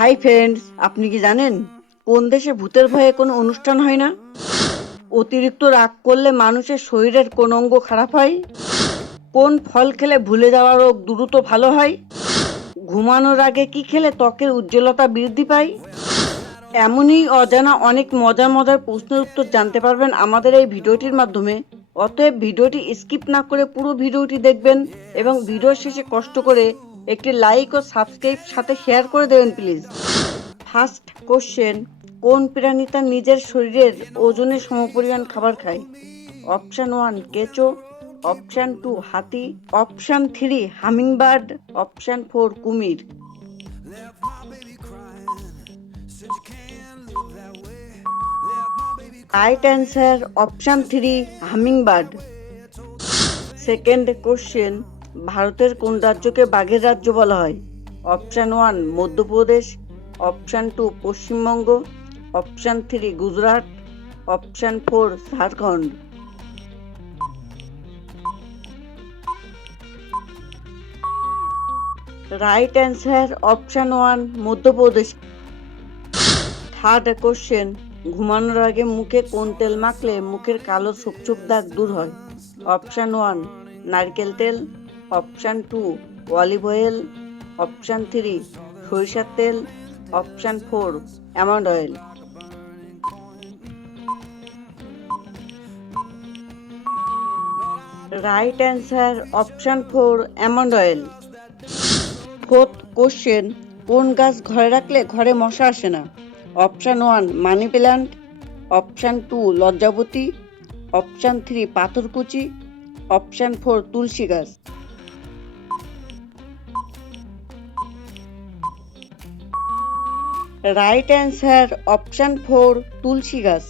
Hi friends, আপনি কি জানেন কোন দেশে ভূতের ভয়ে কোনো অনুষ্ঠান হয় না? অতিরিক্ত রাগ করলে মানুষের শরীরের কোন অঙ্গ খারাপ হয়? কোন ফল খেলে ভুলে যাওয়া রোগ দ্রুত ভালো হয়? ঘুমানোর আগে কি খেলে ত্বকের উজ্জ্বলতা বৃদ্ধি পায়? এমনই অজানা অনেক মজার মজার প্রশ্নের উত্তর জানতে পারবেন আমাদের এই ভিডিওটির মাধ্যমে। অতএব ভিডিওটি স্কিপ না করে পুরো ভিডিওটি দেখবেন এবং ভিডিওর শেষে কষ্ট করে একটি লাইক ও সাবস্ক্রাইব সাথে শেয়ার করে দেবেন প্লিজ। ফার্স্ট কোশ্চেন, কোন প্রাণী তার নিজের শরীরের ওজনের সমপরিমাণ খাবার খায়? অপশান 1 কেঁচো, অপশান 2 হাতি, অপশান 3 হামিংবার্ড, অপশান 4 কুমির। Right answer option 3 hummingbird. Second question, ভারতের কোন রাজ্যকে বাঘের রাজ্য বলা হয়? Option 1 Madhya Pradesh, option 2 Paschimbanga, option 3 Gujarat, option 4 Jharkhand. Right answer option 1 Madhya Pradesh. Third question, ঘুমানোর আগে মুখে কোন তেল মাখলে মুখের কালো ছোপ ছোপ দাগ দূর হয়? অপশান 1 নারকেল তেল, অপশান 2 অলিভ অয়েল, অপশান 3 সরিষার তেল, option 4 almond oil. Right answer option 4 almond oil. Fourth question, কোন গাছ ঘরে রাখলে ঘরে মশা আসে না? অপশান 1 মানি প্ল্যান্ট, অপশান 2 লজ্জাবতী, অপশান 3 পাথরকুচি, অপশান 4 তুলসী গাছ। রাইট অ্যান্সার অপশান 4 তুলসী গাছ।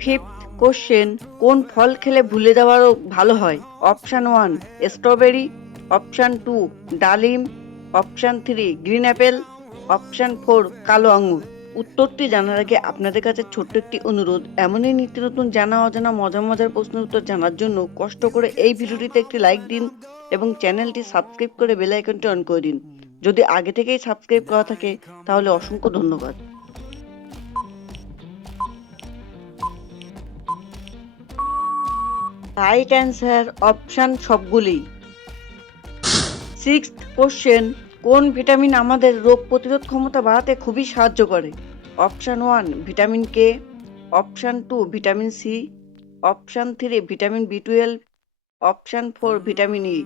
ফিফথ কোশ্চেন, কোন ফল খেলে ভুলে যাওয়া রোগ ভালো হয়? অপশান 1 স্ট্রবেরি, অপশান 2 ডালিম, অপশান 3 গ্রিন অ্যাপেল, অপশান 4 কালো আঙুর। উত্তরটি জানার আগে আপনাদের কাছে ছোট্ট একটি অনুরোধ, এমনই নিত্য নতুন জানা অজানা মজার মজার প্রশ্নের উত্তর জানার জন্য কষ্ট করে এই ভিডিওটিতে একটি লাইক দিন এবং চ্যানেলটি সাবস্ক্রাইব করে বেল আইকনটি অন করে দিন। যদি আগে থেকেই সাবস্ক্রাইব করা থাকে তাহলে অসংখ্য ধন্যবাদ। রাইট অ্যান্সার অপশান সবগুলি। সিক্সথ কোশ্চেন, কোন ভিটামিন আমাদের রোগ প্রতিরোধ ক্ষমতা বাড়াতে খুবই সাহায্য করে? Option 1 vitamin K, option 2 vitamin C, option 3 vitamin বি12, option 4 vitamin E.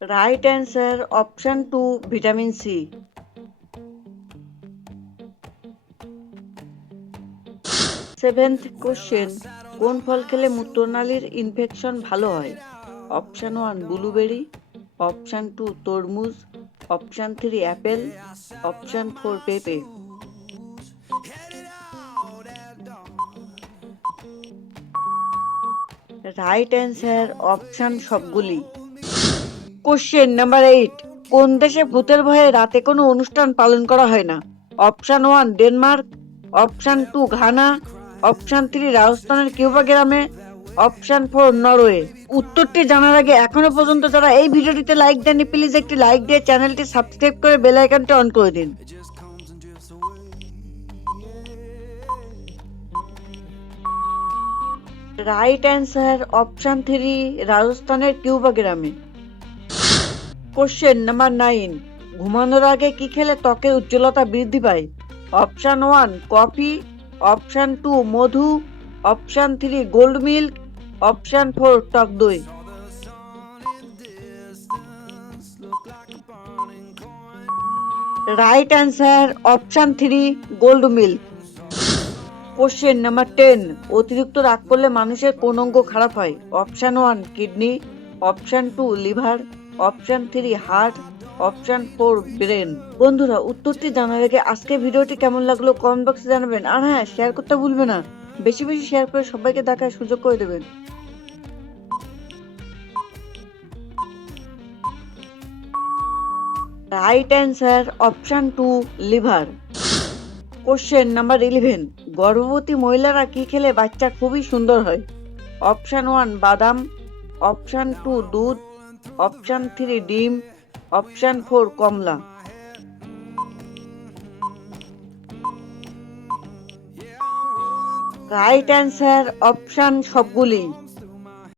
Right answer option 2 vitamin C. Seventh question, কোন ফল খেলে মূত্রনালীর ইনফেকশন ভালো হয়? অপশান 1 ব্লুবেরি, অপশান 2 তরমুজ, অপশান 3 অ্যাপেল, অপশান 4 পেঁপে। রাইট অ্যান্সার অপশান সবগুলি। কোশ্চেন নাম্বার 8, কোন দেশে ভূতের ভয়ে রাতে কোনো অনুষ্ঠান পালন করা হয় না? Option 1 Denmark, option 2 Ghana, option 3 রাজস্থানের কিউবা গ্রামে, অপশান 4 নরওয়ে। উত্তরটি জানার আগে এখনো পর্যন্ত যারা এই ভিডিওটিতে লাইক দেননি প্লিজ একটি লাইক দিয়ে চ্যানেলটি সাবস্ক্রাইব করে বেল আইকনটি অন করে দিন। রাইট অ্যান্সার অপশান 3 রাজস্থানের কিউবা গ্রামে। কোশ্চেন নাম্বার 9, ঘুমানোর আগে কি খেলে ত্বকের উজ্জ্বলতা বৃদ্ধি পায়? অপশান 1 কফি, অপশান 2 মধু, অপশান 3 গোল্ড মিল্ক, অপশান 4 টক দই। Right answer option 3 gold milk. Question number 10, অতিরিক্ত রাগ করলে মানুষের কোন অঙ্গ খারাপ হয়? Option 1 kidney, option 2 liver, option 3 heart, option 4 brain. বন্ধুরা, উত্তরটি জানার আগে আজকে ভিডিওটি কেমন লাগলো কমেন্ট বক্সে জানাবেন, আর হ্যাঁ, শেয়ার করতে ভুলবে না। বেশি বেশি শেয়ার করে সবাইকে দেখার সুযোগ করে দেবেন। Right answer option 2 liver. Question number 11, গর্ভবতী মহিলারা কি খেলে বাচ্চা খুবই সুন্দর হয়? অপশান 1 বাদাম, অপশান 2 দুধ, অপশন 3 ডিম, অপশন 4 কমলা। রাইট অ্যান্সার অপশন সবগুলি।